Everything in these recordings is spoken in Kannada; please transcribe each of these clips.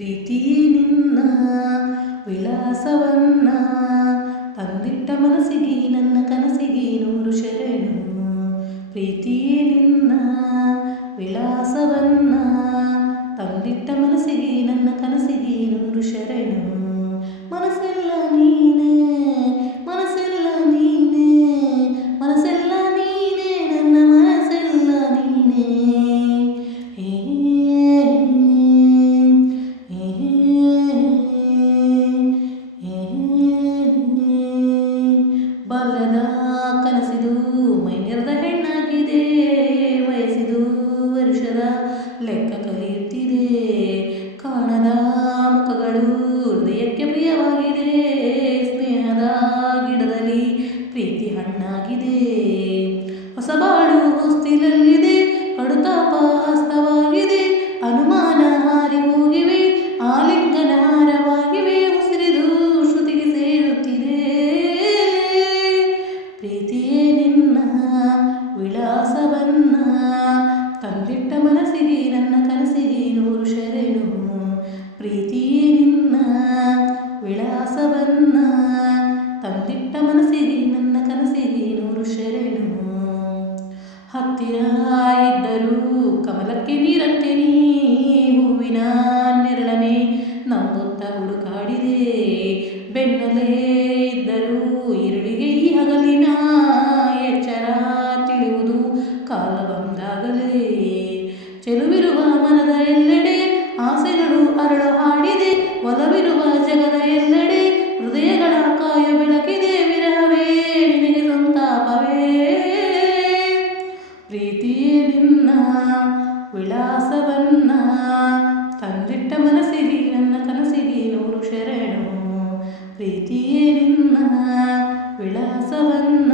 ಪ್ರೀತಿಯೇ ನಿನ್ನ ವಿಳಾಸವನ್ನ ತಂದಿಟ್ಟ ಮನಸ್ಸಿಗೆ ನನ್ನ ಕನಸಿಗೆ ನೂರು ಶರಣು. ಪ್ರೀತಿಯೇ ನಿನ್ನ ವಿಳಾಸವನ್ನ ತಂದಿಟ್ಟ ಮನಸ್ಸಿಗೆ ನನ್ನ ಕನಸಿಗೆ ನೂರು ಶರಣು. ಮೈನೆರೆದ ಹೆಣ್ಣಾಗಿದೆ, ವಯಸ್ಸಿದು ವರ್ಷದ ಲೆಕ್ಕ ಕಲಿಯುತ್ತಿದೆ. ಕಾಣದ ಮುಖಗಳು ಹೃದಯಕ್ಕೆ ಪ್ರಿಯವಾಗಿದೆ, ಸ್ನೇಹದ ಗಿಡದಲ್ಲಿ ಪ್ರೀತಿ ಹಣ್ಣಾಗಿದೆ. ಹೊಸಬಾಳು ಹೊಸ್ತಿಲಲ್ಲಿದೆ, ಕಡುತಾಪ ತಂದಿಟ್ಟ ಮನಸ್ಸಿರಿ ನನ್ನ ಕನಸಿರಿ ನೂರು ಶರಣು. ಹತ್ತಿರ ಇದ್ದರೂ ಕಮಲಕ್ಕೆ ನೀರಂತೆ ನೀ, ಹೂವಿನ ನೆರಳನೆ ನಂಬುತ್ತ ಹುಡುಕಾಡಿದೆ. ಬೆನ್ನಲೇ ಇದ್ದರೂ ಇರುಳಿಗೆ ಈ ಹಗಲಿನ ಎಚ್ಚರ ತಿಳಿಯುವುದು ಕಾಲ ಬಂದಾಗಲೇ. ಚೆಲುವಿರುವ ಮನದ ಎಲ್ಲೆಡೆ ಪ್ರೀತಿಯೇ ನಿನ್ನ ವಿಳಾಸವನ್ನ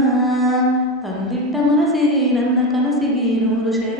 ತಂದಿಟ್ಟ ಮನಸಿಗೆ ನನ್ನ ಕನಸಿಗೆ ನೂರು ಶರ